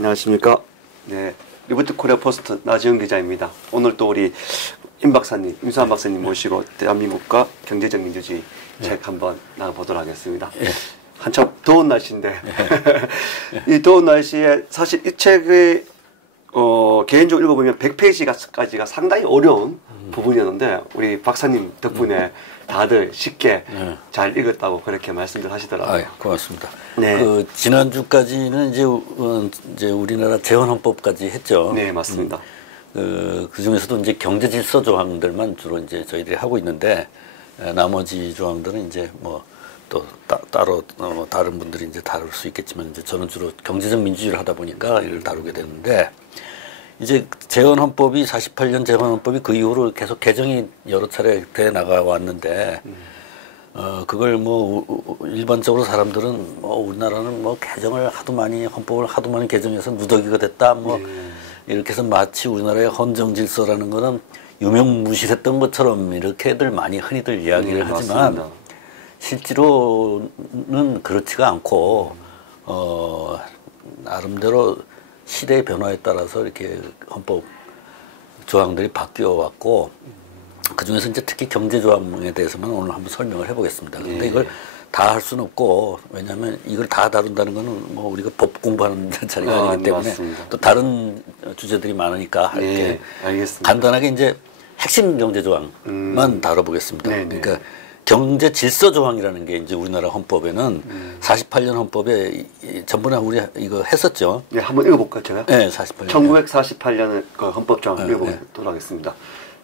안녕하십니까. 네, 리부트 코리아 포스트 나지영 기자입니다. 오늘 또 우리 임 박사님, 임수환 박사님 모시고 대한민국과 경제적 민주주의 책 한번 나눠보도록 하겠습니다. 한참 더운 날씨인데 이 더운 날씨에 사실 이 책의 개인적으로 읽어보면 100페이지까지가 상당히 어려운 부분이었는데 우리 박사님 덕분에 다들 쉽게 잘 읽었다고 그렇게 말씀들 하시더라고요. 고맙습니다. 네. 지난주까지는 이제 우리나라 재헌헌법까지 했죠. 네, 맞습니다. 그 중에서도 이제 경제 질서 조항들만 주로 이제 저희들이 하고 있는데 나머지 조항들은 이제 뭐 또 따로 다른 분들이 이제 다룰 수 있겠지만 이제 저는 주로 경제적 민주주의를 하다 보니까 이를 다루게 됐는데 이제 재헌헌법이 48년 재헌헌법이 그 이후로 계속 개정이 여러 차례 돼 나가 왔는데 그걸 뭐 일반적으로 사람들은 뭐 우리나라는 뭐 개정을 하도 많이 헌법을 하도 많이 개정해서 누더기가 됐다 뭐 이렇게 해서 마치 우리나라의 헌정 질서라는 거는 유명무실했던 것처럼 이렇게들 많이 흔히들 이야기를 하지만 맞습니다. 실제로는 그렇지가 않고 나름대로 시대의 변화에 따라서 이렇게 헌법 조항들이 바뀌어 왔고 그 중에서 이제 특히 경제 조항에 대해서만 오늘 한번 설명을 해보겠습니다. 그런데 이걸 다 할 수는 없고 왜냐하면 이걸 다 다룬다는 거는 뭐 우리가 법 공부하는 자리가 아니기 때문에 맞습니다. 또 다른 주제들이 많으니까 할게 알겠습니다. 간단하게 이제 핵심 경제 조항만 다뤄보겠습니다. 네네. 그러니까 경제 질서 조항이라는 게 이제 우리나라 헌법에는 48년 헌법에 전번에 우리 이거 했었죠. 네, 한번 읽어볼까요, 제가? 네, 48년. 1948년의 그 헌법조항을 읽어보도록 하겠습니다.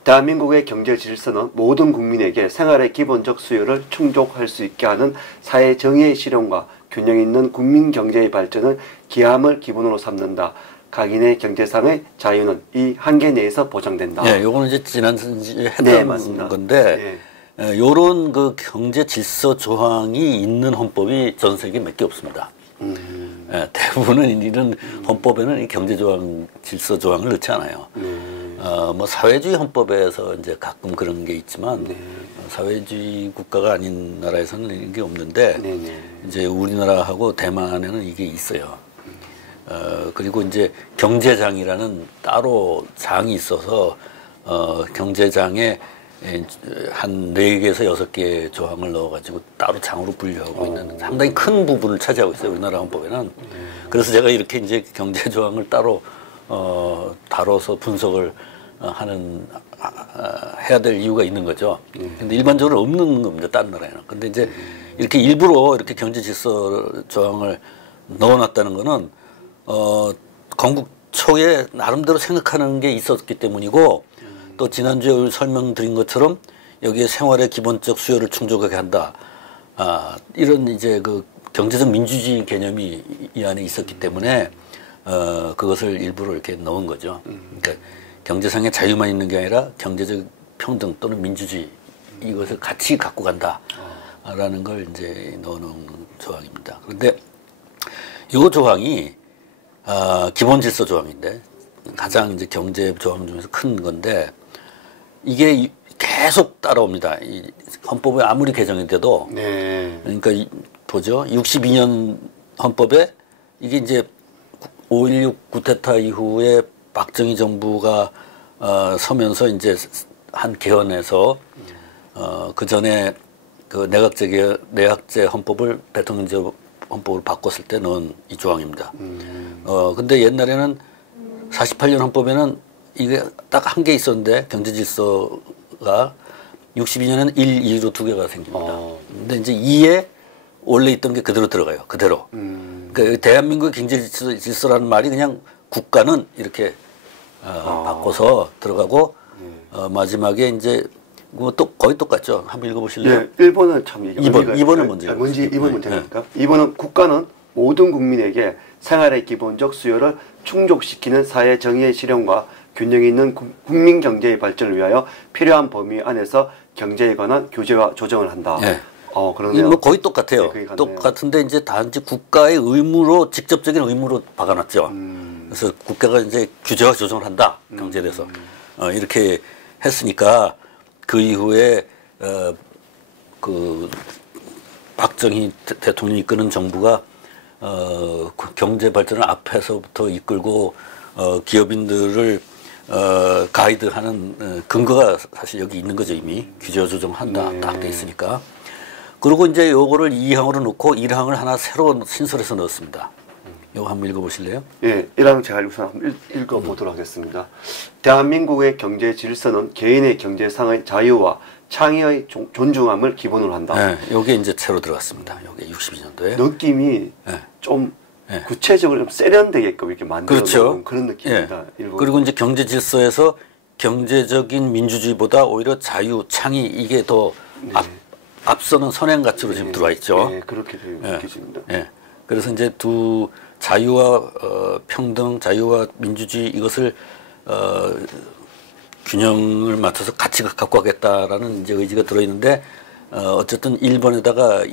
대한민국의 경제 질서는 모든 국민에게 생활의 기본적 수요를 충족할 수 있게 하는 사회 정의의 실현과 균형 있는 국민 경제의 발전을 기함을 기본으로 삼는다. 각인의 경제상의 자유는 이 한계 내에서 보장된다. 네, 요거는 이제 지난주에 했던 네, 맞습니다. 건데, 요런 그 경제 질서 조항이 있는 헌법이 전 세계에 몇 개 없습니다. 대부분은 이런 헌법에는 이 경제 조항, 질서 조항을 넣지 않아요. 뭐 사회주의 헌법에서 이제 가끔 그런 게 있지만, 사회주의 국가가 아닌 나라에서는 이런 게 없는데, 이제 우리나라하고 대만에는 이게 있어요. 그리고 이제 경제장이라는 따로 장이 있어서 경제장에 한 4개에서 6개 조항을 넣어가지고 따로 장으로 분류하고 있는 상당히 큰 부분을 차지하고 있어요. 우리나라 헌법에는. 그래서 제가 이렇게 이제 경제 조항을 따로 다뤄서 분석을 해야 될 이유가 있는 거죠. 근데 일반적으로 없는 겁니다. 다른 나라에는. 근데 이제 이렇게 일부러 이렇게 경제 질서 조항을 넣어놨다는 거는 건국 초에 나름대로 생각하는 게 있었기 때문이고 또 지난주에 설명드린 것처럼 여기에 생활의 기본적 수요를 충족하게 한다. 이런 이제 그 경제적 민주주의 개념이 이 안에 있었기 때문에 그것을 일부러 이렇게 넣은 거죠. 그러니까 경제상의 자유만 있는 게 아니라 경제적 평등 또는 민주주의 이것을 같이 갖고 간다라는 걸 이제 넣어놓은 조항입니다. 그런데 이 조항이 기본 질서 조항인데 가장 이제 경제 조항 중에서 큰 건데 이게 계속 따라옵니다. 이 헌법에 아무리 개정이 돼도 그러니까 보죠. 62년 헌법에 이게 이제 5.16 쿠데타 이후에 박정희 정부가 서면서 이제 한 개헌에서 그 전에 그 내각제 헌법을 대통령제 헌법을 바꿨을 때 넣은 이 조항입니다. 근데 옛날에는 48년 헌법에는 이게 딱 한 개 있었는데 경제 질서가 62년에는 1, 2로 2개가 생깁니다. 근데 이제 2에 원래 있던 게 그대로 들어가요. 그대로. 그러니까 대한민국의 경제 질서라는 말이 그냥 국가는 이렇게 바꿔서 들어가고 마지막에 이제 뭐 또 거의 똑같죠. 한번 읽어보실래요? 네, 1번은 참 2번을 먼저 뭔지 2번 문제입니까? 2번은 국가는 모든 국민에게 생활의 기본적 수요를 충족시키는 사회 정의의 실현과 균형 있는 국민 경제의 발전을 위하여 필요한 범위 안에서 경제에 관한 규제와 조정을 한다. 그러네요. 뭐 거의 똑같아요. 똑같은데 이제 단지 국가의 의무로 직접적인 의무로 박아놨죠. 그래서 국가가 이제 규제와 조정을 한다. 경제에 대해서 이렇게 했으니까 그 이후에 그 박정희 대통령이 이끄는 정부가 경제 발전을 앞에서부터 이끌고 기업인들을 가이드하는 근거가 사실 여기 있는 거죠. 이미 규제 조정한다 딱 돼 있으니까. 그리고 이제 요거를 2항으로 놓고 1항을 하나 새로 신설해서 넣었습니다. 요거 한번 읽어보실래요? 예, 1항 제가 우선 한번 읽어보도록 하겠습니다. 대한민국의 경제 질서는 개인의 경제상의 자유와 창의의 존중함을 기본으로 한다. 네, 요게 이제 새로 들어갔습니다. 요게 62년도에. 느낌이 네. 좀 네. 구체적으로 좀 세련되게끔 이렇게 만들어 그렇죠. 놓은 그런 느낌입니다. 예. 그리고 이제 경제 질서에서 경제적인 민주주의보다 오히려 자유, 창의 이게 더 앞서는 선행 가치로 지금 들어와 있죠. 네, 그렇게 느껴집니다. 예. 그래서 이제 두 자유와 평등, 자유와 민주주의 이것을 균형을 맞춰서 같이 갖고 가겠다라는 이제 의지가 들어 있는데 어쨌든 1번에다가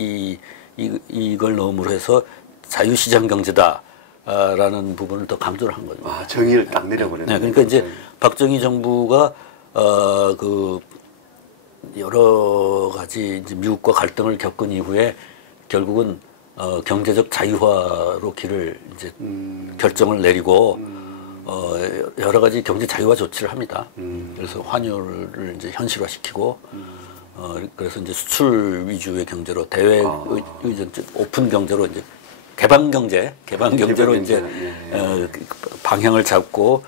이걸 넣음으로 해서 자유시장 경제다라는 부분을 더 강조를 한 거죠. 아, 정의를 딱 내려버렸네. 네, 그러니까 이제 박정희 정부가 그 여러 가지 이제 미국과 갈등을 겪은 이후에 결국은 경제적 자유화로 길을 이제 결정을 내리고 여러 가지 경제 자유화 조치를 합니다. 그래서 환율을 이제 현실화시키고 그래서 이제 수출 위주의 경제로 대외 의존적 오픈 경제로 이제 개방 경제로 이제 방향을 잡고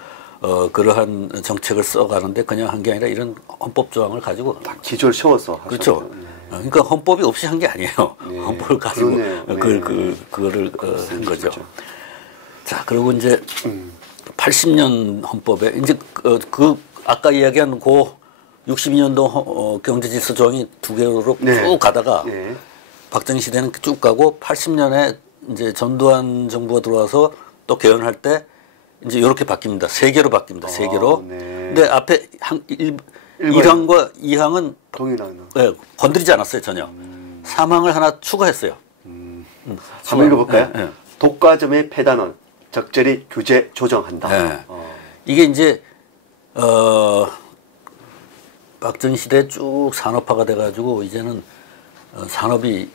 그러한 정책을 써가는데 그냥 한 게 아니라 이런 헌법 조항을 가지고 딱 기조를 세워서 그렇죠. 그러니까 헌법이 없이 한 게 아니에요. 네. 헌법을 가지고 그거를 한 거죠. 자, 그리고 이제 80년 헌법에 이제 그 아까 이야기한 그 62년도 경제질서 조항이 두 개로 쭉 가다가 박정희 시대는 쭉 가고 80년에 이제 전두환 정부가 들어와서 또 개헌할 때 이제 이렇게 바뀝니다. 세 개로 바뀝니다. 세 개로. 근데 앞에 1항과 2항은 동일한. 네, 건드리지 않았어요 전혀. 3항을 하나 추가했어요. 한번 읽어볼까요? 네. 독과점의 폐단은 적절히 규제 조정한다. 네. 이게 이제 박정희 시대에 쭉 산업화가 돼가지고 이제는 산업이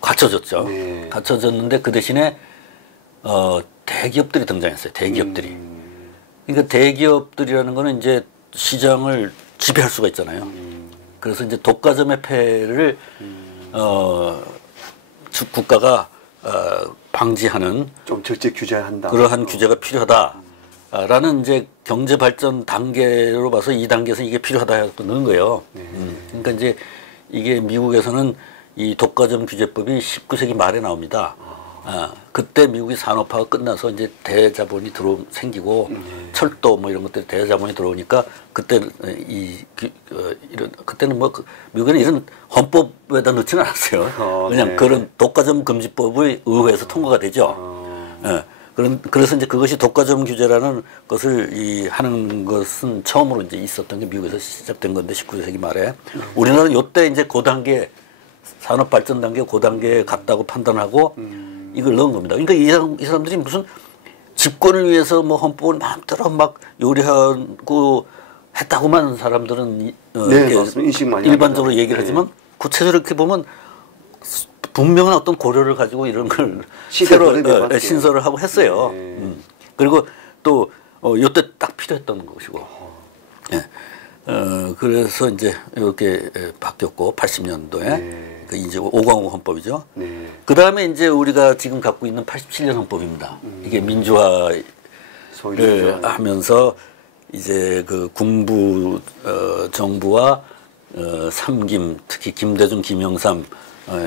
갖춰졌죠. 네. 갖춰졌는데 그 대신에 대기업들이 등장했어요. 대기업들이. 그러니까 대기업들이라는 거는 이제 시장을 지배할 수가 있잖아요. 그래서 이제 독과점의 폐를 국가가 방지하는 좀 적절 규제한다. 그러한 규제가 필요하다라는 이제 경제 발전 단계로 봐서 이 단계에서 이게 필요하다 해서 넣은 거예요. 그러니까 이제 이게 미국에서는 이 독과점 규제법이 19세기 말에 나옵니다. 그때 미국이 산업화가 끝나서 이제 대자본이 생기고 철도 뭐 이런 것들이 대자본이 들어오니까 그때 그때는 뭐 미국에는 이런 헌법에다 넣지는 않았어요. 그냥 그런 독과점 금지법의 의회에서 통과가 되죠. 그래서 이제 그것이 독과점 규제라는 것을 하는 것은 처음으로 이제 있었던 게 미국에서 시작된 건데 19세기 말에 우리나라는 요때 이제 그 단계 산업 발전 단계 그 단계에 갔다고 판단하고 이걸 넣은 겁니다. 그러니까 이 사람들이 무슨 집권을 위해서 뭐 헌법을 마음대로 막 요리하고 했다고만 사람들은 이렇게 일반적으로 얘기를 하지만 구체적으로 이렇게 보면 분명한 어떤 고려를 가지고 이런 걸 새로 신설을 하고 했어요. 그리고 또 요때 딱 필요했던 것이고. 그래서 이제 이렇게 바뀌었고 80년도에 그 이제 5광호 헌법이죠. 그 다음에 이제 우리가 지금 갖고 있는 87년 헌법입니다. 이게 민주화를 하면서 이제 그 군부 정부와 삼김 특히 김대중, 김영삼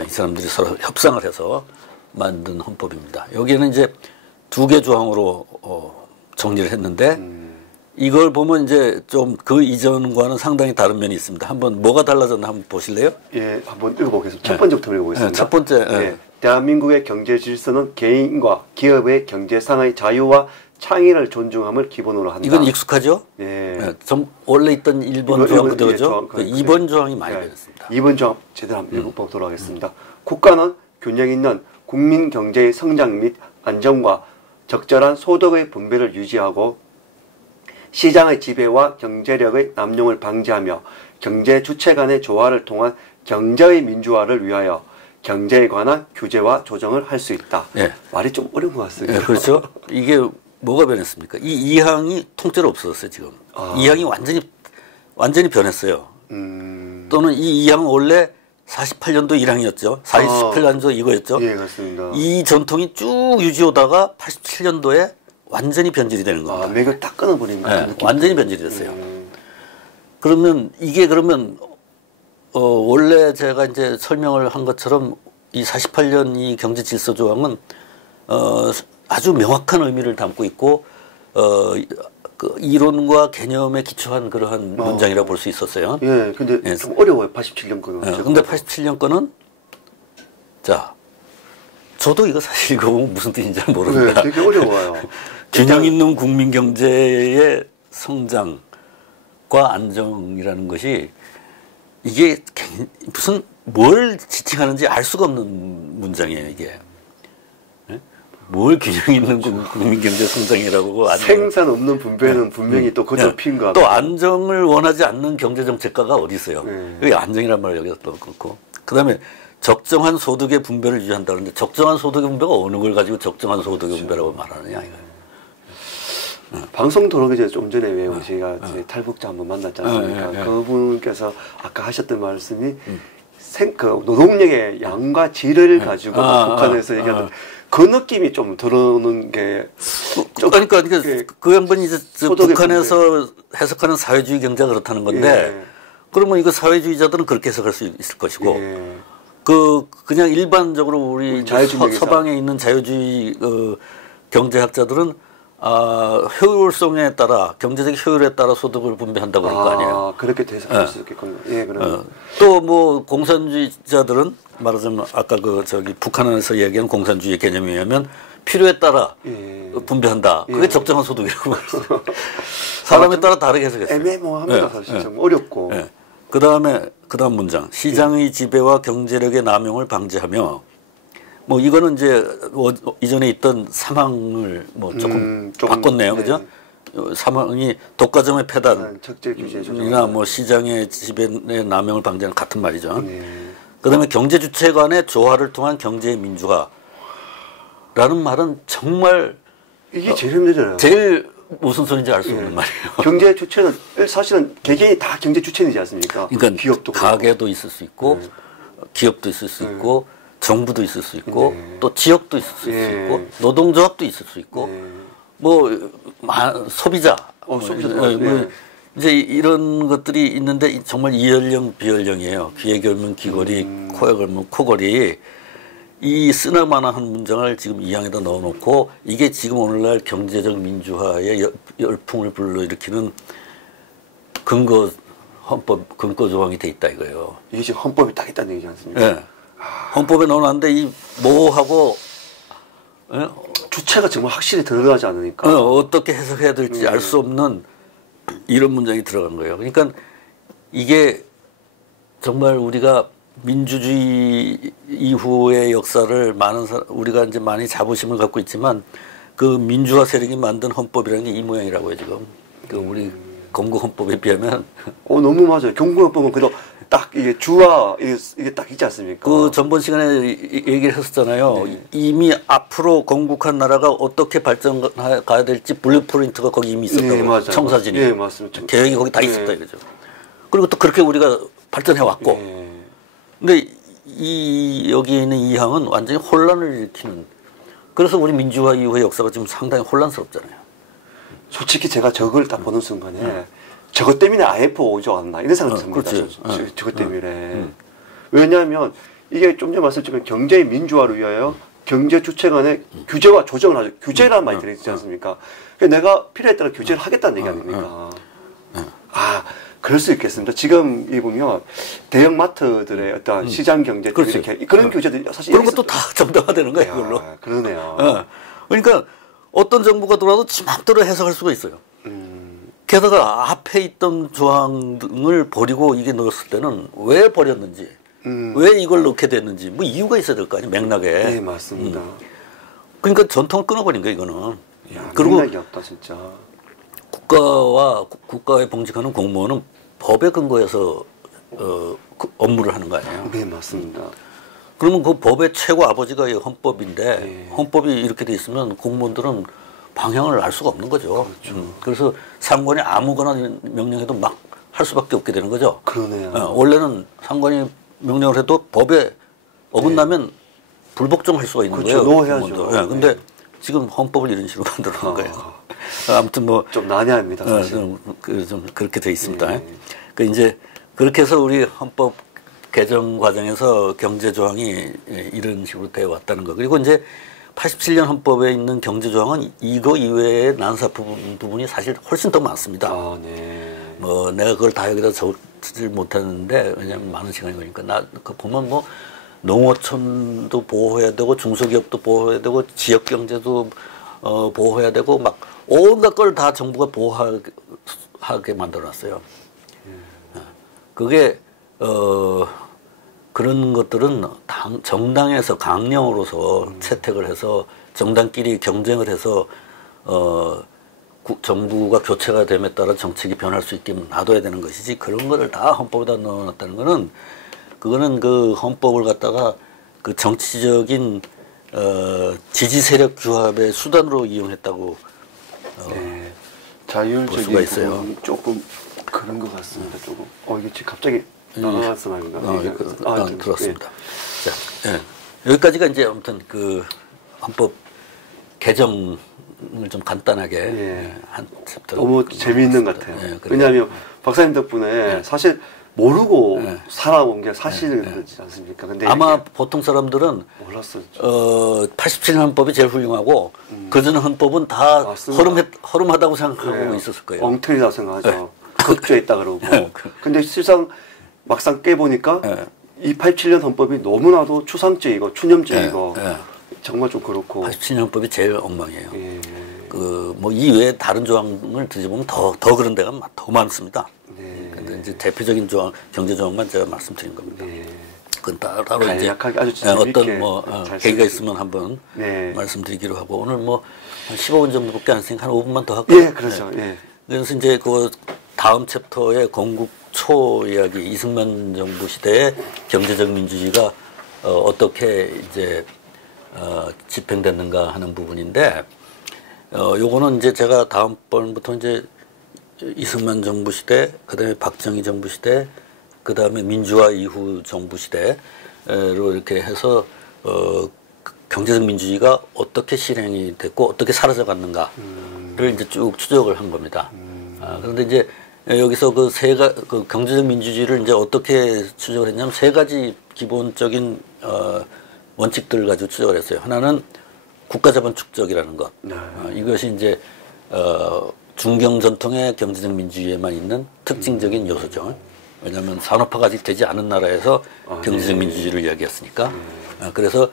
이 사람들이 서로 협상을 해서 만든 헌법입니다. 여기에는 이제 두 개 조항으로 정리를 했는데 이걸 보면 이제 좀 그 이전과는 상당히 다른 면이 있습니다. 한번 뭐가 달라졌나 한번 보실래요? 예, 한번 읽어보겠습니다. 첫 번째부터 읽어보겠습니다. 첫 번째. 대한민국의 경제 질서는 개인과 기업의 경제상의 자유와 창의를 존중함을 기본으로 한다. 이건 익숙하죠? 원래 있던 1번 조항 그대로죠? 2번 조항이 많이 변했습니다. 2번 조항 제대로 한번 읽어보도록 하겠습니다. 국가는 균형 있는 국민 경제의 성장 및 안정과 적절한 소득의 분배를 유지하고 시장의 지배와 경제력의 남용을 방지하며 경제 주체 간의 조화를 통한 경제의 민주화를 위하여 경제에 관한 규제와 조정을 할 수 있다. 예. 말이 좀 어려운 것 같습니다. 예, 그렇죠. 이게 뭐가 변했습니까? 이 2항이 통째로 없어졌어요, 지금. 아. 2항이 완전히 변했어요. 또는 이 2항은 원래 48년도 1항이었죠. 48년도 이거였죠. 예, 맞습니다. 이 전통이 쭉 유지오다가 87년도에 완전히 변질이 되는 겁니다. 맥을 딱 끊어버린 것 같은 네, 느낌. 완전히 변질이 됐어요. 그러면 이게 그러면 원래 제가 이제 설명을 한 것처럼 이 48년 이 경제 질서 조항은 아주 명확한 의미를 담고 있고 그 이론과 개념에 기초한 그러한 문장이라고 볼 수 있었어요. 예, 근데 예. 좀 어려워요. 87년 거는. 예, 근데 87년 거는 자, 저도 이거 사실 읽어보면 무슨 뜻인지 잘 모릅니다. 네, 되게 어려워요. 균형 있는 국민 경제의 성장과 안정이라는 것이 이게 무슨 뭘 지칭하는지 알 수가 없는 문장이에요, 이게. 네? 뭘 균형 있는 국민 경제 성장이라고 생산 없는 분배는 분명히 또 거쳐핀 것 같고. 또 안정을 원하지 않는 경제 정책가가 어디 있어요? 여기 안정이란 말을 여기다 또 그렇고. 그다음에 적정한 소득의 분배를 유지한다는데 적정한 소득의 분배가 어느 걸 가지고 적정한 소득의 분배라고 말하느냐 이거예요. 방송 들어오기 전에 좀 전에 왜 제가 탈북자 한번 만났지 않습니까? 그분께서 아까 하셨던 말씀이 그 노동력의 양과 질을 가지고 북한에서 얘기하던 그 느낌이 좀 들어오는 게 좀 그러니까 그 양반이 이제 북한에서 분배. 해석하는 사회주의 경제가 그렇다는 건데 그러면 이거 사회주의자들은 그렇게 해석할 수 있을 것이고 그냥 일반적으로 우리 서방에 있는 자유주의 경제학자들은 효율성에 따라 경제적 효율에 따라 소득을 분배한다고 그럴 거 아니에요. 그렇게 해석할 수 있겠군요. 예, 그럼. 또 뭐 공산주의자들은 말하자면 아까 북한에서 얘기하는 공산주의 개념에 의하면 필요에 따라 분배한다. 그게 적정한 소득이라고 말했어요. 사람에 따라 다르게 해석했어요. 애매모호합니다. 사실 좀 어렵고. 그다음 문장. 시장의 지배와 경제력의 남용을 방지하며 뭐 이거는 이제 이전에 있던 사망을 뭐 조금 바꿨네요, 그죠? 사망이 독과점의 폐단, 적재 규제 이나 뭐 시장의 지배의 남용을 방지하는 같은 말이죠. 그다음에 경제 주체 간의 조화를 통한 경제 민주화라는 말은 정말 이게 제일 힘들잖아요. 제일 무슨 소리인지 알 수 없는 말이에요. 경제 주체는 사실은 개개인이 다 경제 주체이지 않습니까? 그러니까 기업도 가게도 있을 수 있고 기업도 있을 수 있고 정부도 있을 수 있고 또 지역도 있을 수 있고 노동조합도 있을 수 있고 뭐 소비자 이제 이런 것들이 있는데 정말 이연령 비연령이에요. 귀에 걸면 귀걸이, 코에 걸면 코걸이. 이 쓰나마나한 문장을 지금 이 항에다 넣어놓고 이게 지금 오늘날 경제적 민주화의 열풍을 불러일으키는 헌법 근거 조항이 돼 있다 이거예요. 이게 지금 헌법에 딱 있다는 얘기지 않습니까? 네. 헌법에 넣어놨는데 이 뭐하고 주체가 정말 확실히 들어가지 않으니까 어떻게 해석해야 될지 알 수 없는 이런 문장이 들어간 거예요. 그러니까 이게 정말 우리가 민주주의 이후의 역사를 우리가 이제 많이 자부심을 갖고 있지만 그 민주화 세력이 만든 헌법이라는 게 이 모양이라고요 지금. 그 우리 건국 헌법에 비하면. 너무 맞아요. 건국 헌법은 그래도 딱 이게 주화 이게 딱 있지 않습니까? 그 전번 시간에 얘기를 했었잖아요. 이미 앞으로 건국한 나라가 어떻게 발전가야 될지 블루프린트가 거기 이미 있었다고. 청사진이. 네, 맞습니다. 계획이 거기 다 있었다 이거죠. 그리고 또 그렇게 우리가 발전해 왔고. 근데 여기에 있는 이 항은 완전히 혼란을 일으키는. 그래서 우리 민주화 이후의 역사가 지금 상당히 혼란스럽잖아요. 솔직히 제가 저걸 딱 보는 순간에 저것 때문에 IMF 오지 않나 이런 생각이 듭니다. 저것 때문에. 왜냐하면 이게 좀 전에 말씀드린 경제의 민주화를 위하여 경제 주체 간의 규제와 조정을 하죠. 규제라는 말이 들어있지 않습니까? 내가 필요에 따라 규제를 하겠다는 얘기 아닙니까? 그럴 수 있겠습니다. 지금 이 보면 대형 마트들의 어떤 시장 경제 이렇게 그런 규제들이 사실 그런 것도 다 정당화되는 거예요, 이걸로. 그러네요. 그러니까 어떤 정부가 들어와도 지 맘대로 해석할 수가 있어요. 게다가 앞에 있던 조항을 버리고 이게 넣었을 때는 왜 버렸는지, 왜 이걸 넣게 됐는지 뭐 이유가 있어야 될 거 아니에요, 맥락에. 네, 맞습니다. 그러니까 전통을 끊어버린 거예요, 이거는. 그리고 맥락이 없다, 진짜. 국가에 봉직하는 공무원은 법에 근거해서 업무를 하는 거 아니에요. 네, 맞습니다. 그러면 그 법의 최고 아버지가 이 헌법인데 예. 헌법이 이렇게 돼 있으면 공무원들은 방향을 알 수가 없는 거죠. 그렇죠. 그래서 상관이 아무거나 명령해도 막 할 수밖에 없게 되는 거죠. 그러네요. 원래는 상관이 명령을 해도 법에 어긋나면 불복종할 수가 있는 그렇죠. 거예요. 노해야죠. 예, 근데 네. 지금 헌법을 이런 식으로 만들어 놓은 거예요. 아무튼 뭐 좀 난해합니다. 사실. 좀 그렇게 돼 있습니다. 예. 그 이제 그렇게 해서 우리 헌법 개정 과정에서 경제 조항이 이런 식으로 되어 왔다는 거. 그리고 이제 87년 헌법에 있는 경제 조항은 이거 이외에 난사 부분이 사실 훨씬 더 많습니다. 아, 네. 뭐 내가 그걸 다 여기다 적지 못하는데 왜냐하면 많은 시간이 걸리니까 나 그 보면 뭐 농어촌도 보호해야 되고 중소기업도 보호해야 되고 지역 경제도 보호해야 되고 막 온갖 걸 다 정부가 보호하게 만들어놨어요. 그게 그런 것들은 정당에서 강령으로서 채택을 해서 정당끼리 경쟁을 해서 정부가 교체가 됨에 따라 정책이 변할 수 있게 놔둬야 되는 것이지 그런 거를 다 헌법에다 넣어놨다는 거는 그거는 그 헌법을 갖다가 그 정치적인 지지 세력 규합의 수단으로 이용했다고 네. 볼 자율적인 수가 있어요. 부분이 조금 그런 것 같습니다. 조금. 이게 지금 갑자기 나가서 말인가? 들었습니다. 자, 여기까지가 이제 아무튼 그 헌법 개정을 좀 간단하게 한 챕터. 너무 재미있는 것 같아요. 그래요. 왜냐하면 박사님 덕분에 사실 모르고 살아온 게 사실이지 않습니까? 근데 아마 보통 사람들은 몰랐었죠. 87년 헌법이 제일 훌륭하고 그전 헌법은 다 허름하다고 생각하고 있었을 거예요. 엉터리라고 생각하죠. 급조해 있다 그러고. 근데 실상 막상 깨보니까 이 87년 헌법이 너무나도 추상적이고 추념적이고 정말 좀 그렇고. 87년 헌법이 제일 엉망이에요. 예. 그 뭐 이외에 다른 조항을 뒤져보면 더 그런 데가 더 많습니다. 네. 근데 이제 대표적인 조항, 경제 조항만 제가 말씀드린 겁니다. 네. 그건 따로 이제 아주 어떤 뭐 계기가 있으면 한번 네. 말씀드리기로 하고 오늘 뭐 한 15분 정도밖에 안 했으니까 한 5분만 더 할까요? 예, 그렇죠. 예. 그래서 이제 그 다음 챕터의 건국 초 이야기 이승만 정부 시대의 경제적 민주주의가 어떻게 이제 집행됐는가 하는 부분인데 요거는 이제 제가 다음번부터 이제 이승만 정부 시대, 그다음에 박정희 정부 시대, 그다음에 민주화 이후 정부 시대로 이렇게 해서 경제적 민주주의가 어떻게 실행이 됐고 어떻게 사라져갔는가를 이제 쭉 추적을 한 겁니다. 그런데 이제 여기서 그 경제적 민주주의를 이제 어떻게 추적을 했냐면 세 가지 기본적인 원칙들을 가지고 추적을 했어요. 하나는 국가자본 축적이라는 것. 이것이 이제 중경 전통의 경제적 민주주의에만 있는 특징적인 요소죠. 왜냐하면 산업화가 아직 되지 않은 나라에서 경제적 민주주의를 이야기했으니까. 그래서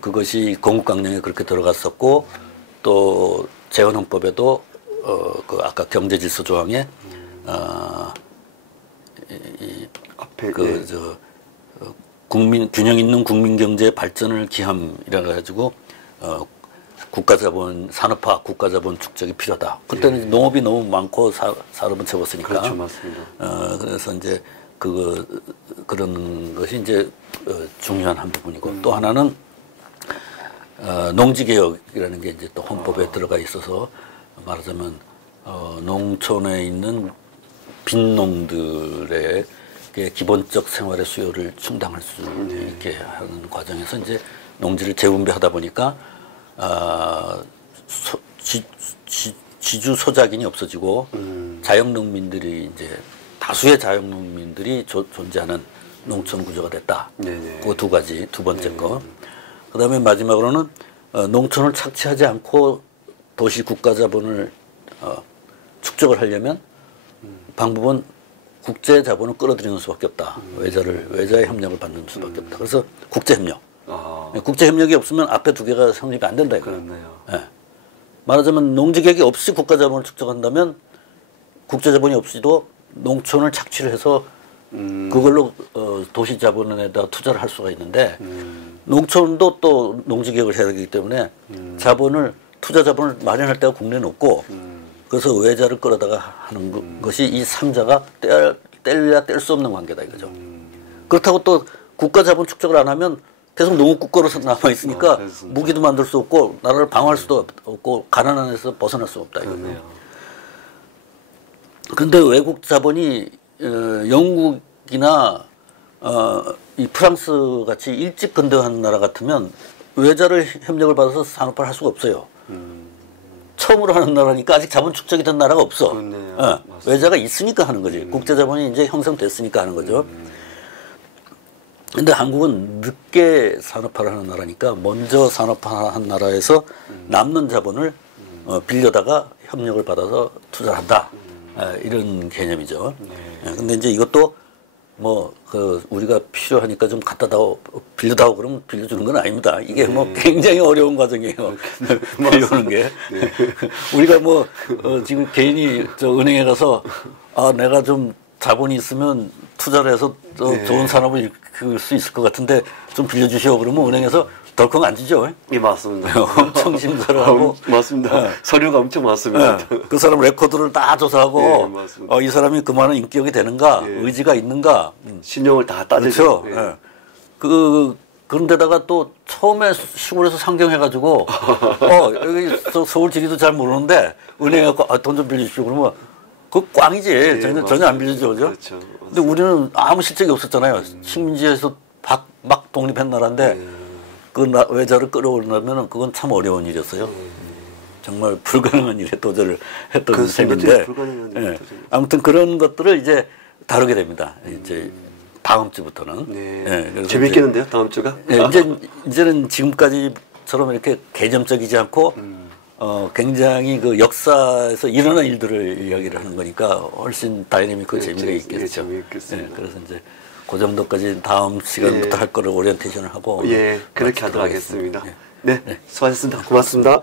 그것이 건국강령에 그렇게 들어갔었고 또 재헌헌법에도 그 아까 경제질서 조항에 균형 있는 국민 경제 발전을 기함이라 가지고 국가자본 산업화, 국가자본 축적이 필요하다. 그때는 농업이 너무 많고 산업은 접었으니까. 그렇죠, 맞습니다. 그래서 이제 그런 것이 이제 중요한 한 부분이고 또 하나는 농지개혁이라는 게 이제 또 헌법에 들어가 있어서 말하자면 농촌에 있는 빈농들의 기본적 생활의 수요를 충당할 수 있게 하는 과정에서 이제 농지를 재분배하다 보니까 지주 소작인이 없어지고 자영농민들이 이제 다수의 자영농민들이 존재하는 농촌 구조가 됐다. 그 두 가지, 두 번째 거. 그다음에 마지막으로는 농촌을 착취하지 않고 도시 국가 자본을 축적을 하려면 방법은 국제 자본을 끌어들이는 수밖에 없다. 외자의 협력을 받는 수밖에 없다. 그래서 국제 협력. 국제 협력이 없으면 앞에 두 개가 성립이 안 된다 이거예요. 네. 말하자면 농지개혁이 없이 국가 자본을 축적한다면 국제 자본이 없이도 농촌을 착취를 해서 그걸로 도시 자본에다 투자를 할 수가 있는데 농촌도 또 농지개혁을 해야 되기 때문에 투자 자본을 마련할 때가 국내는 없고 그래서 외자를 끌어다가 하는 것이 이 3자가 뗄래야 뗄 수 없는 관계다 이거죠. 그렇다고 또 국가 자본 축적을 안 하면 계속 농업 국가로 남아 있으니까 그렇습니다. 무기도 만들 수 없고 나라를 방어할 수도 없고 가난 안에서 벗어날 수 없다 이거예요. 그런데 외국 자본이 영국이나 이 프랑스 같이 일찍 근대화한 나라 같으면 외자를 협력을 받아서 산업화를 할 수가 없어요. 처음으로 하는 나라니까 아직 자본 축적이 된 나라가 없어. 외자가 있으니까 하는 거지. 국제 자본이 이제 형성됐으니까 하는 거죠. 근데 한국은 늦게 산업화를 하는 나라니까 먼저 산업화한 나라에서 남는 자본을 빌려다가 협력을 받아서 투자를 한다. 이런 개념이죠. 근데 이제 이것도 뭐 그 우리가 필요하니까 좀 갖다 다오 빌려다오 그러면 빌려주는 건 아닙니다. 이게 뭐 굉장히 어려운 과정이에요. 빌려오는 게. 우리가 뭐 지금 개인이 저 은행에 가서 내가 좀 자본이 있으면 투자를 해서 좋은 산업을 일으킬 수 있을 것 같은데 좀 빌려주시오 그러면 은행에서 덜컹 안 주죠. 예, 맞습니다. 엄청 심사를 하고. 맞습니다. 서류가 엄청 많습니다. 그 사람 레코드를 다 조사하고 맞습니다. 이 사람이 그만한 인격이 되는가 의지가 있는가 신용을 다 따지죠. 그렇죠. 그런데다가 또 처음에 시골에서 상경해가지고 여기 서울 지리도 잘 모르는데 은행에 돈 좀 빌려주시오 그러면 그 꽝이지. 전혀 안 빌려줘. 그렇죠. 근데 우리는 아무 실적이 없었잖아요. 식민지에서 막 독립한 나라인데 그 외자를 끌어오려면 그건 참 어려운 일이었어요. 정말 불가능한 일에 도전을 했던 셈인데 아무튼 그런 것들을 이제 다루게 됩니다. 이제 다음 주부터는. 재밌겠는데요, 다음 주가? 이제는 지금까지처럼 이렇게 개념적이지 않고 굉장히 그 역사에서 일어난 일들을 이야기를 하는 거니까 훨씬 다이내믹하고 재미가 있겠죠. 재미있겠습니다. 그래서 이제 그 정도까지 다음 시간부터 할 거를 오리엔테이션을 하고. 그렇게 하도록 하겠습니다. 네, 수고하셨습니다. 고맙습니다.